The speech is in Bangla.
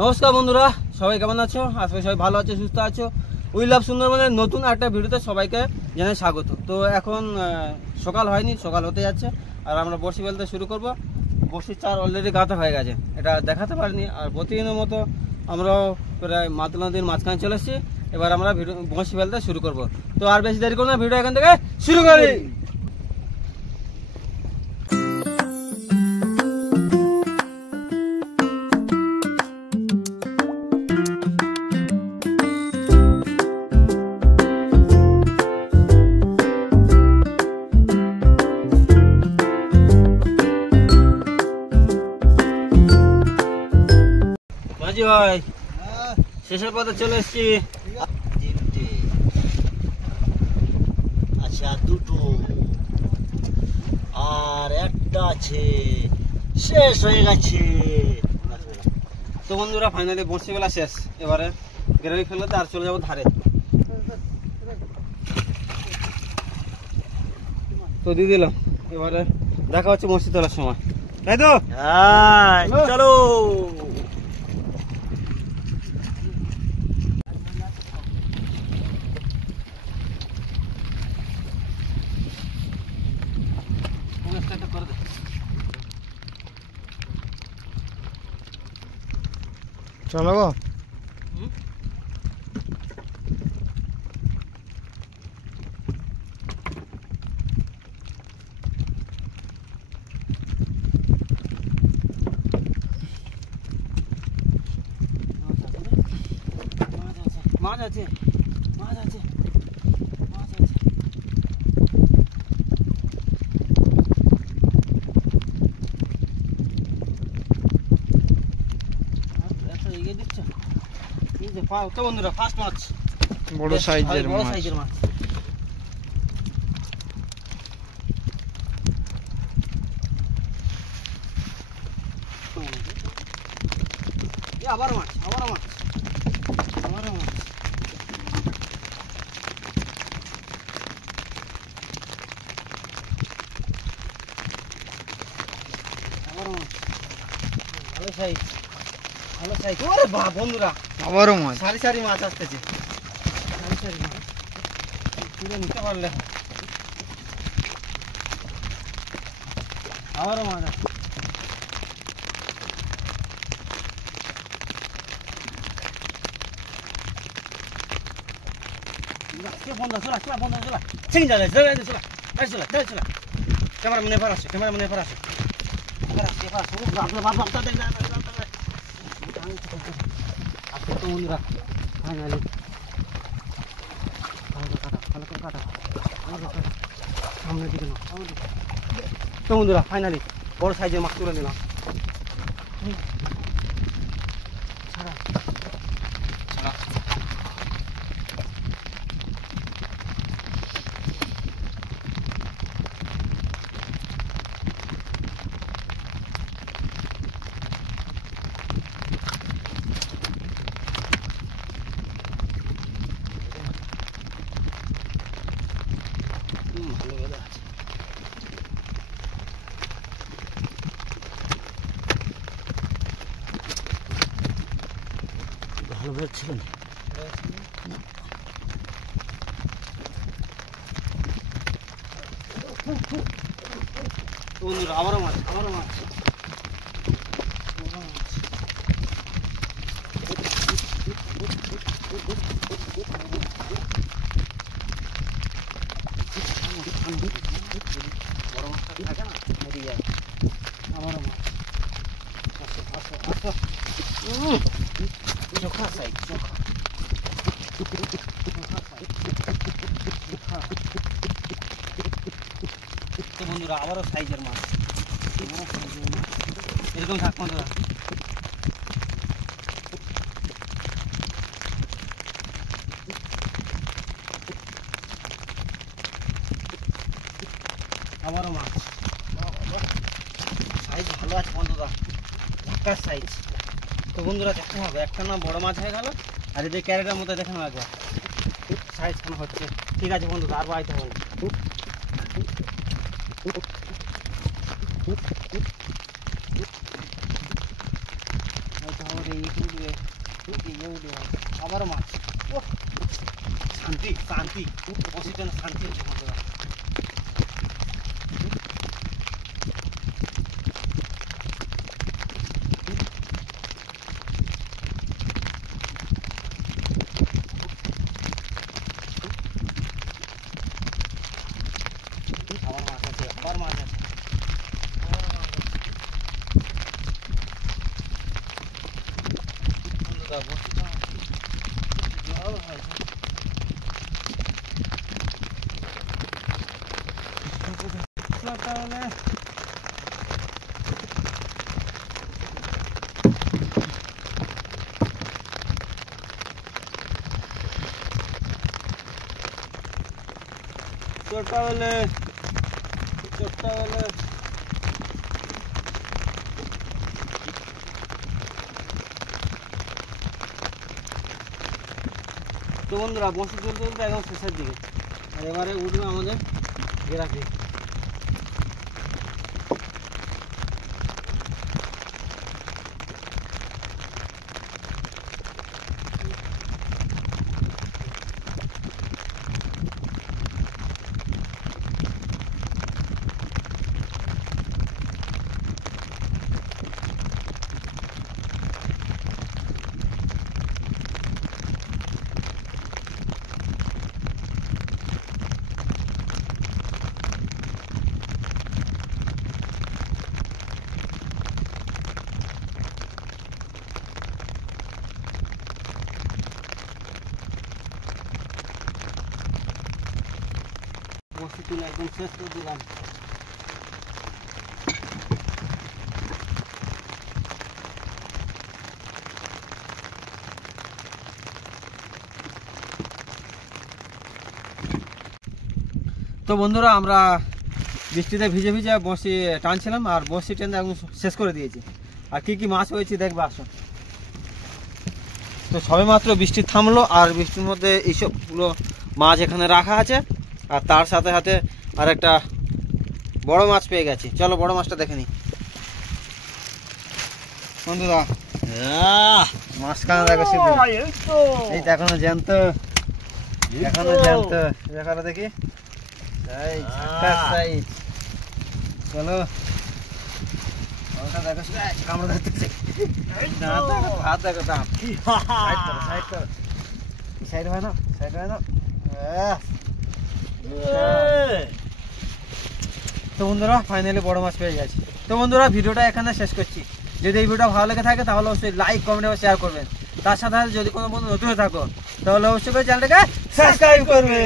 নমস্কার বন্ধুরা, সবাই কেমন আছো? আজকে সবাই ভালো আছো, সুস্থ আছো। উই লাভ সুন্দরবনের নতুন একটা ভিডিওতে সবাইকে জানাই স্বাগত। তো এখন সকাল হয়নি, সকাল হতে যাচ্ছে আর আমরা বড়শি ফেলতে শুরু করব। বড়শির চার অলরেডি গাঁথা হয়ে গেছে, এটা দেখাতে পারিনি। আর প্রতিদিনের মতো আমরাও প্রায় মাতলা নদীর মাঝখানে চলে এসেছি। এবার আমরা বড়শি ফেলতে শুরু করব। তো আর বেশি দেরি করব না, ভিডিও এখান থেকে শুরু করি। মাঝি ভাই, শেষের পথে চলে এসেছি। তিনটে, আচ্ছা দুটো আর একটা আছে, শেষ হয়ে গেছে। তো বন্ধুরা, ফাইনালি বড়শি বেলা শেষ। এবারে গ্রেভি ফেলতে আর চলে যাবো ধারে। তো দিয়ে দিলাম, এবারে দেখা হচ্ছে বড়শি তোলার সময়, তাই তো? চলো। চলো গো। মাছ আছে, মাছ আছে, মাছ আছে। এগিয়ে দিচ্ছ তো বন্ধুরা, ফার্স্ট মাছ, বড় সাইজের বড় মাছ। সাইজের মাছ। আবারও মাছ, আবারও মাছ, আবারও মাছ। আবারও মাছ, ভালো সাইজ, ভালো সাইজ। ওরে বাহ বন্ধুরা, আবারও মাছ। সারি সারি মাছ আসতেছে, সারি সারি মাছ। পুরো নিতে পারলে হয়। আবারও মাছ আছে। ক্যামেরা মনে এবার আসো, ক্যামেরা মনে এবার আসো, এবার আসো, এবার আসো। তো বন্ধুরা, ফাইনালি ভালো করে কাটা, সামনের দিকে নাও, সামনের দিকে। তো বন্ধুরা, ফাইনালি বড় সাইজের মাছ তুলে নিলাম। ছাড়া ছাড়া। ভালো বেঁধে আছে। ভালো বের ছিল না। বন্ধুরা, আবারও মাছ, আবারও মাছ, আবারও মাছ। বড় মাছটা থাকে না, বেরিয়ে যায়। আবারও মাছ। আসো, আসো, আসো। চোখা সাইজ, চোখা, চোখা সাইজ, চোখা। তো বন্ধুরা, আবারও সাইজের মাছ, আবারও সাইজের মাছ। এরকম থাক বন্ধুরা। আবারও মাছ, সাইজ ভালো আছে বন্ধুরা, ধাক্কার সাইজ। তো বন্ধুরা, দেখতে হবে একটা না বড় মাছ হয়ে গেল। আর এদের ক্যারেটের মধ্যে দেখে নেওয়া যায় সাইজ কেন হচ্ছে। ঠিক আছে বন্ধুরা, আর বাড়াইতে হবে না। আবারও মাছ। ওহ, শান্তি শান্তি, বসির জন্য শান্তি হচ্ছে বন্ধুরা। আবার মাছ আছে, আবার মাছ আছে। বন্ধুরা, বসিটা জল হয়েছে। তাহলে চোরটা হলে তো বন্ধুরা, বসে চলতে চলতে একদম শেষের দিকে। আর এবারে উঠবে আমাদের গেরাকি। বসে তুলে একদম শেষ করে দিলাম। তো বন্ধুরা, আমরা বৃষ্টিতে ভিজে ভিজে বসি টানছিলাম, আর বসি টেনে একদম শেষ করে দিয়েছি। আর কি কি মাছ হয়েছে দেখবে, আসো। তো সবে মাত্র বৃষ্টি থামলো, আর বৃষ্টির মধ্যে এইসবগুলো মাছ এখানে রাখা আছে। আর তার সাথে সাথে আর একটা বড় মাছ পেয়ে গেছি। চলো বড় মাছটা দেখে নিই বন্ধুরা। মাছখানা দেখো, এই তো এখনো জ্যান্ত, এখনো জ্যান্ত। দেখালো দেখি, চলো ওটা দেখো, কামড় ধরতেছে। হাত দেখো, দাম সাইড হয় না, সাইড হয় না। তো বন্ধুরা, ফাইনালি বড় মাছ পেয়ে গেছি। তো বন্ধুরা, ভিডিওটা এখানে শেষ করছি। যদি এই ভিডিওটা ভালো লেগে থাকে তাহলে অবশ্যই লাইক, কমেন্ট এবং শেয়ার করবেন। তার সাথে সাথে যদি কোনো বন্ধু নতুন হয়ে থাকো তাহলে অবশ্যই চ্যানেলটাকে সাবস্ক্রাইব করবে।